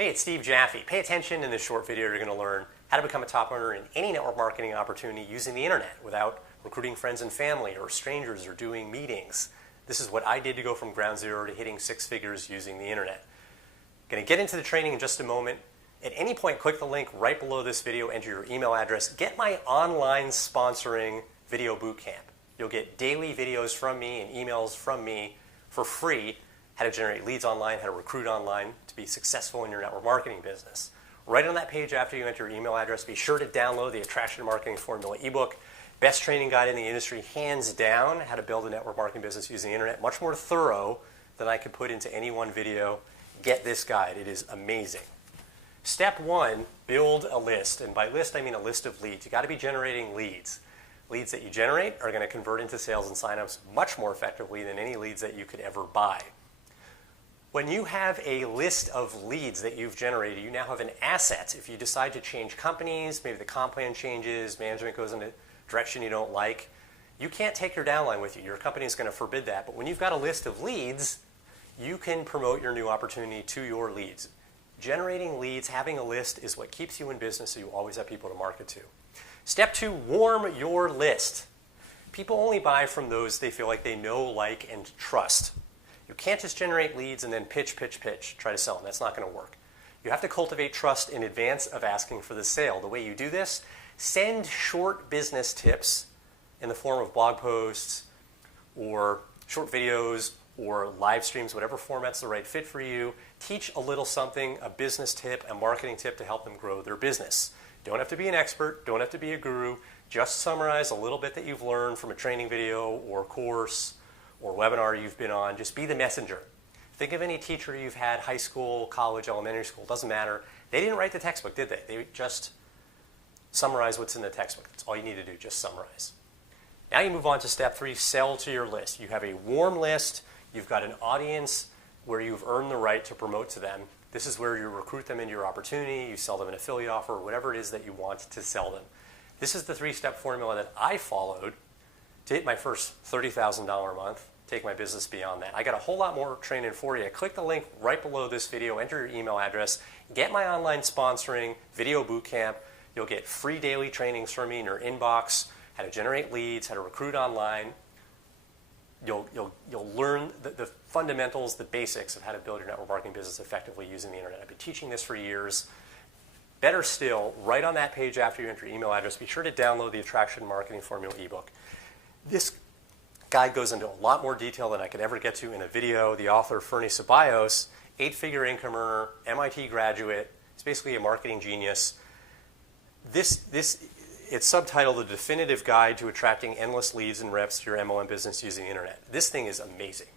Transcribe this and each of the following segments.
Hey, it's Steve Jaffe. Pay attention in this short video. You're going to learn how to become a top earner in any network marketing opportunity using the internet without recruiting friends and family or strangers or doing meetings. This is what I did to go from ground zero to hitting six figures using the internet. Going to get into the training in just a moment. At any point, click the link right below this video, enter your email address, get my online sponsoring video bootcamp. You'll get daily videos from me and emails from me for free, how to generate leads online, how to recruit online to be successful in your network marketing business. Right on that page after you enter your email address, be sure to download the Attraction Marketing Formula ebook. Best training guide in the industry, hands down, how to build a network marketing business using the internet. Much more thorough than I could put into any one video. Get this guide. It is amazing. Step one, build a list. And by list, I mean a list of leads. You got to be generating leads. Leads that you generate are going to convert into sales and signups much more effectively than any leads that you could ever buy. When you have a list of leads that you've generated, you now have an asset. If you decide to change companies, maybe the comp plan changes, management goes in a direction you don't like, you can't take your downline with you. Your company is going to forbid that. But when you've got a list of leads, you can promote your new opportunity to your leads. Generating leads, having a list is what keeps you in business, so you always have people to market to. Step two, warm your list. People only buy from those they feel like they know, like, and trust. You can't just generate leads and then pitch, try to sell them. That's not going to work. You have to cultivate trust in advance of asking for the sale. The way you do this, send short business tips in the form of blog posts or short videos or live streams, whatever format's the right fit for you. Teach a little something, a business tip, a marketing tip to help them grow their business. Don't have to be an expert, don't have to be a guru. Just summarize a little bit that you've learned from a training video or course or webinar you've been on. Just be the messenger. Think of any teacher you've had, high school, college, elementary school, doesn't matter. They didn't write the textbook, did they? They just summarize what's in the textbook. That's all you need to do, just summarize. Now you move on to step three, sell to your list. You have a warm list. You've got an audience where you've earned the right to promote to them. This is where you recruit them into your opportunity. You sell them an affiliate offer, whatever it is that you want to sell them. This is the three-step formula that I followed to hit my first $30,000 a month, take my business beyond that. I got a whole lot more training for you. Click the link right below this video, enter your email address, get my online sponsoring video bootcamp. You'll get free daily trainings from me in your inbox, how to generate leads, how to recruit online. You'll learn the fundamentals, the basics of how to build your network marketing business effectively using the internet. I've been teaching this for years. Better still, right on that page after you enter your email address, be sure to download the Attraction Marketing Formula ebook. This guide goes into a lot more detail than I could ever get to in a video. The author, Fernie Ceballos, 8-figure income earner, MIT graduate, is basically a marketing genius. It's subtitled The Definitive Guide to Attracting Endless Leads and Reps to Your MLM Business Using the Internet. This thing is amazing.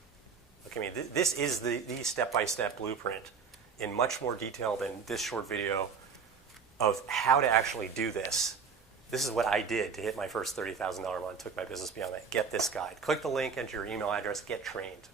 Look, I mean, this is the step-by-step blueprint in much more detail than this short video of how to actually do this. This is what I did to hit my first $30,000 a month, took my business beyond that. Get this guide. Click the link, enter your email address, get trained.